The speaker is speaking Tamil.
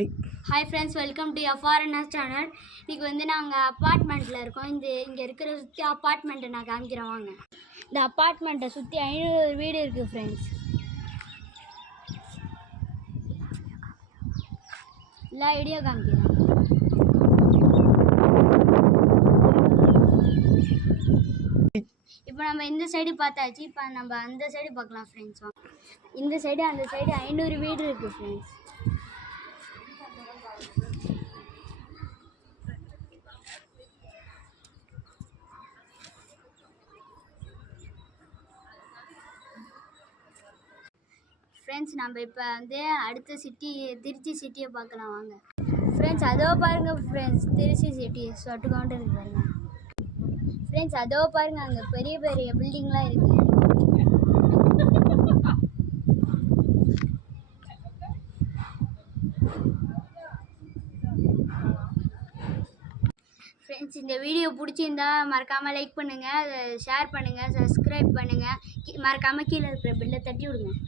Hi friends, welcome to FRNS channel. இன்றைக்கி வந்து நாங்கள் அப்பார்ட்மெண்ட்டில் இருக்கோம். இங்கே இருக்கிற சுற்றி அப்பார்ட்மெண்ட்டை நான் காமிக்கிறேன் வாங்க. இந்த அப்பார்ட்மெண்ட்டை சுற்றி 500 வீடு இருக்குது ஃப்ரெண்ட்ஸ். எல்லா ஐடியா காமிக்கிறேன். இப்போ நம்ம இந்த சைடு பார்த்தாச்சு. இப்போ நம்ம அந்த சைடு பார்க்கலாம் ஃப்ரெண்ட்ஸ். இந்த சைடு அந்த சைடு 500 வீடு இருக்குது ஃப்ரெண்ட்ஸ். ஃப்ரெண்ட்ஸ், நம்ம இப்போ வந்து அடுத்த சிட்டி திருச்சி சிட்டியை பார்க்கலாம் வாங்க. ஃப்ரெண்ட்ஸ், அதோ பாருங்கள் ஃப்ரெண்ட்ஸ், திருச்சி சிட்டி சொட்டு கவுண்டர் இருக்கு பாருங்க ஃப்ரெண்ட்ஸ். அதோ பாருங்கள், அங்கே பெரிய பெரிய பில்டிங்லாம் இருக்குது. ஃப்ரெண்ட்ஸ், இந்த வீடியோ பிடிச்சிருந்தா மறக்காமல் லைக் பண்ணுங்கள், ஷேர் பண்ணுங்கள், சப்ஸ்கிரைப் பண்ணுங்கள். மறக்காமல் கீழே இருக்கிற பெல்லை தட்டி விடுங்க.